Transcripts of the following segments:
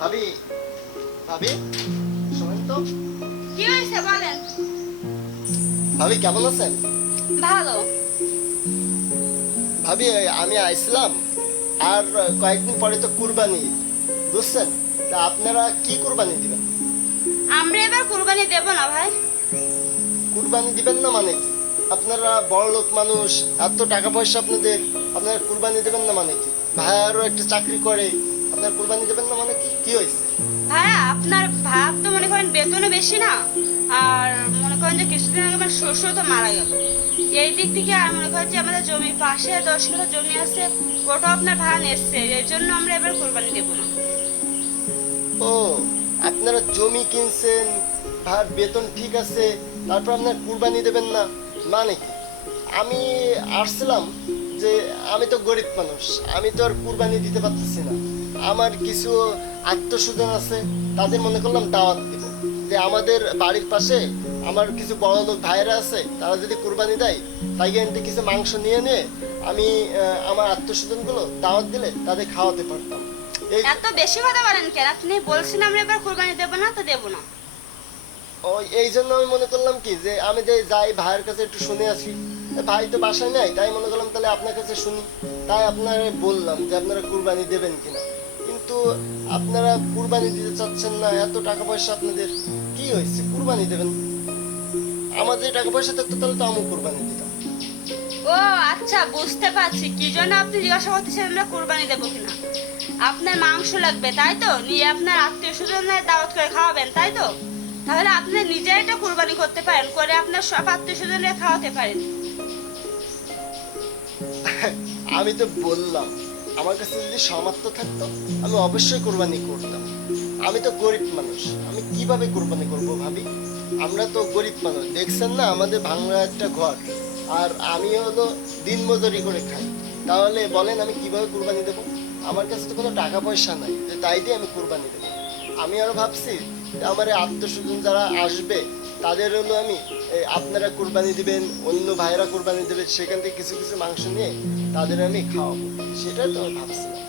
ভাবি ভাবি শোনেন তো। কি হয়েছে বলেন? ভাবি কেমন আছেন? ভালো। ভাবি আমি আইছিলাম আর কয়েকদিন পরে তো কুরবানি বুঝছেন? তা আপনারা কি কুরবানি দিবেন? আমরা এবার কুরবানি দেব না ভাই। কুরবানি দিবেন না মানে কি? আপনারা বড় লোক মানুষ এত টাকা পয়সা আপনাদের আপনারা কুরবানি দেবেন না মানে কি? ভাইয়ারও একটা চাকরি করে আপনারা কুরবানি দেবেন না মানে কি? কি হয়েছে? ভাইয়া আপনার ভাব তো মনে করেন বেতনও বেশি না আর মনে করেন যে কিছুদিন আগে আমার শ্বশুর তো মারা গেল। এই দিক থেকে আর মনে করেন যে আমাদের জমির পাশে দশ কাঠা জমি আছে ওটাও আপনার ভাড়া এসছে এর জন্য আমরা এবার কুরবানি দেবো না। ও আপনারা জমি কিনছেন ভার বেতন ঠিক আছে তারপর আপনার কুরবানি দেবেন না। মানে কি আমি আসছিলাম যে আমি তো গরিব মানুষ, আমি তো আর কুরবানি দিতে পারতেছি না। আমার কিছু আত্মস্বজন আছে, তাদের মনে করলাম দাওয়াত দেব। যে আমাদের বাড়ির পাশে আমার কিছু বড় লোক ভাইয়েরা আছে, তারা যদি কুরবানি দেয়, তাই এনতে কিছু মাংস নিয়ে নিয়ে আমি আমার আত্মস্বজনগুলো দাওয়াত দিলে তাদের খাওয়াতে পারতাম। এত বেশি কথা বলেন কেন? আপনি বলছেন আমরা এবার কুরবানি দেবো না, তো দেবো না। ও এই জন্য আমি মনে করলাম কি যে আমি যে যাই ভাইয়ের কাছে একটু শুনে আসি। ভাই তো বাসায় নাই, তাই মনে করলাম তাহলে আপনার কাছে শুনি। তাই আপনারা বললাম যে আপনারা কুরবানি দেবেন কিনা। কিন্তু আপনারা কুরবানি দিতে চাচ্ছেন না, এত টাকা পয়সা আপনাদের, কি হয়েছে? কুরবানি দেবেন? আমার যে টাকা পয়সা থাকতো তাহলে তো আমি কুরবানি দিতাম। ও আচ্ছা বুঝতে পারছি। কি জন্য আপনি জিজ্ঞাসা করতেছেন আমরা কুরবানি দেবো কিনা? আপনার মাংস লাগবে, তাই তো? নিয়ে আপনার আত্মীয় স্বজনের দাওয়াত করে খাওয়াবেন, তাই তো? তাহলে আপনি নিজেই এটা কুরবানি করতে পারেন, করে আপনার সব আত্মীয় স্বজনের খাওয়াতে পারেন। আমি তো বললাম, আমার কাছে যদি সামর্থ্য থাকতো, আমি অবশ্যই কোরবানি করতাম। আমি তো গরিব মানুষ, আমি কীভাবে কোরবানি করব ভাবি? আমরা তো গরিব মানুষ, দেখছেন না আমাদের ভাঙা একটা ঘর, আর আমি হলো দিন মজুরি করে খাই। তাহলে বলেন আমি কীভাবে কোরবানি দেবো? আমার কাছে তো কোনো টাকা পয়সা নাই যে তাই দিয়ে আমি কোরবানি দেবো। আমি আরও ভাবছি আমার আত্মস্বজন যারা আসবে, তাদের হলো আমি আপনারা কুরবানি দিবেন, অন্য ভাইরা কুরবানি দেবে সেখান থেকে কিছু কিছু মাংস নিয়ে তাদের আমি খাওয়াবো। সেটাই তো ভাবছিলাম।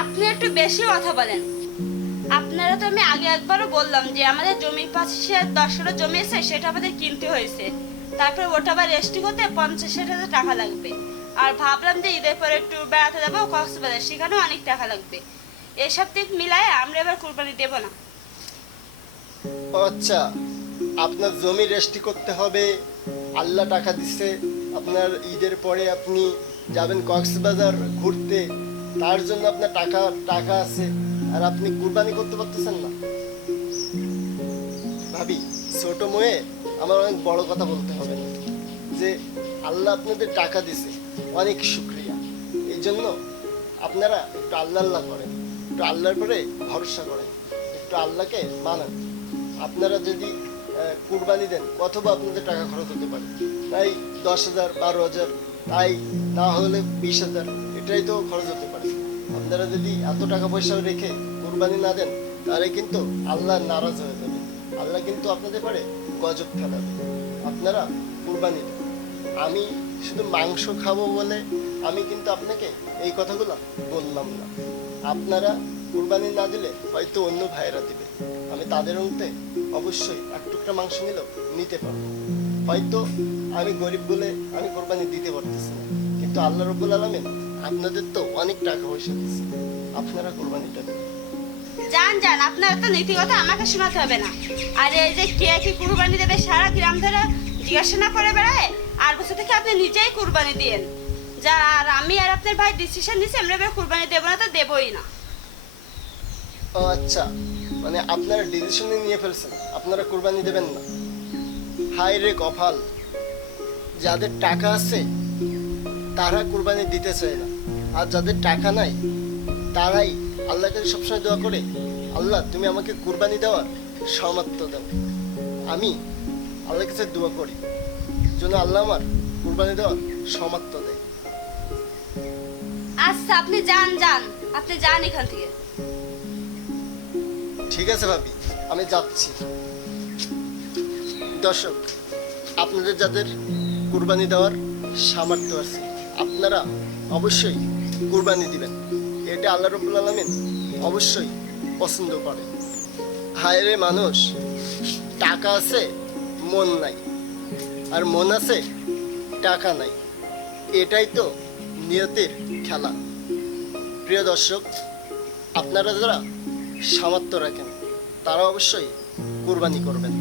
আপনি একটু বেশি কথা বলেন। আপনারা তো আমি আগে একবারও বললাম যে আমাদের জমির পাশে দশ কাঠা জমি আছে, সেটা আমাদের কিনতে হয়েছে। তারপরে ওটা আবার রেস্টি করতে পঞ্চাশ ষাট হাজার টাকা লাগবে। আর ভাবলাম যে ঈদের পরে একটু বেড়াতে যাব, কক্সবাজার, সেখানেও অনেক টাকা লাগবে। এসব দিক মিলায় আমরা এবার কুরবানি দেবো না। আচ্ছা আপনার জমি রেস্টি করতে হবে, আল্লাহ টাকা দিচ্ছে আপনার ঈদের পরে আপনি যাবেন কক্সবাজার ঘুরতে, তার জন্য আপনার টাকা টাকা আছে, আর আপনি কুরবানি করতে পারতেছেন না। ভাবি, ছোট ময়ে আমার অনেক বড় কথা বলতে হবে না, যে আল্লাহ আপনাদের টাকা দিছে, অনেক শুক্রিয়া। এই জন্য আপনারা একটু আল্লাহ আল্লাহ করেন। একটু আল্লাহর পরে ভরসা করেন একটু আল্লাহকে মানান। আপনারা যদি কুরবানি দেন, অথবা আপনাদের টাকা খরচ হতে পারে। তাই দশ হাজার, বারো হাজার, তাই না হলে বিশ হাজার, এটাই তো খরচ হতে পারে। আপনারা যদি এত টাকা পয়সা রেখে কুরবানি না দেন, তাহলে কিন্তু আল্লাহ নারাজ হয়ে যাবে। আল্লাহ কিন্তু আপনাদের পরে গজব ফেলাবে। আপনারা কুরবানি দেন। আমি শুধু মাংস খাব বলে আমি কিন্তু আপনাকে এই কথাগুলো বললাম না। আপনারা কুরবানি না দিলে হয়তো অন্য ভাইয়েরা দিবে। আমি তাদের মধ্যে অবশ্যই এক টুকরা মাংস নিলেও নিতে পারব। হয়তো আমি গরিব বলে আমি কোরবানি দিতে পারতেছি না। কিন্তু আল্লাহ রব্বুল আলমিন আপনাদের তো অনেক টাকা পয়সা দিচ্ছে আপনারা কোরবানিটা দিন। যান যান, আপনার তো নীতিগত আমাকে শোনাতে হবে না। আর এই যে কে কি কুরবানি দেবে সারা গ্রাম ধরে জিজ্ঞাসা করে বেড়ায়? আর বছর থেকে আপনি নিজেই কুরবানি দিয়েন। আমি আর আপনার ভাই ডিসিশন দিছি আমরা এবার কুরবানি না, তো দেবই না। ও আচ্ছা মানে আপনারা ডিসিশনে নিয়ে ফেলছেন, আপনারা কোরবানি দেবেন না। হাই রে যাদের টাকা আছে, তারা কোরবানি দিতে চায় না। আর যাদের টাকা নাই, তারাই আল্লাহকে সবসময় দোয়া করে, আল্লাহ, তুমি আমাকে কোরবানি দেওয়ার সামর্থ্য দাও। আমি আল্লাহর কাছে দোয়া করি, যেন আল্লাহ আমার কোরবানি দেওয়ার সামর্থ্য দেয়। আচ্ছা আপনি যান যান। আপনি যান এখান থেকে। ঠিক আছে ভাবি, আমি যাচ্ছি। দর্শক, আপনাদের যাদের কুরবানি দেওয়ার সামর্থ্য আছে, আপনারা অবশ্যই কুরবানি দিবেন। এটা আল্লাহ রবুল আলমিন অবশ্যই পছন্দ করে হায় মানুষ, টাকা আছে, মন নাই। আর মন আছে, টাকা নাই। এটাই তো নিয়তির খেলা। প্রিয় দর্শক আপনারা যারা সামর্থ্য রাখেন তারা অবশ্যই কোরবানি করবেন।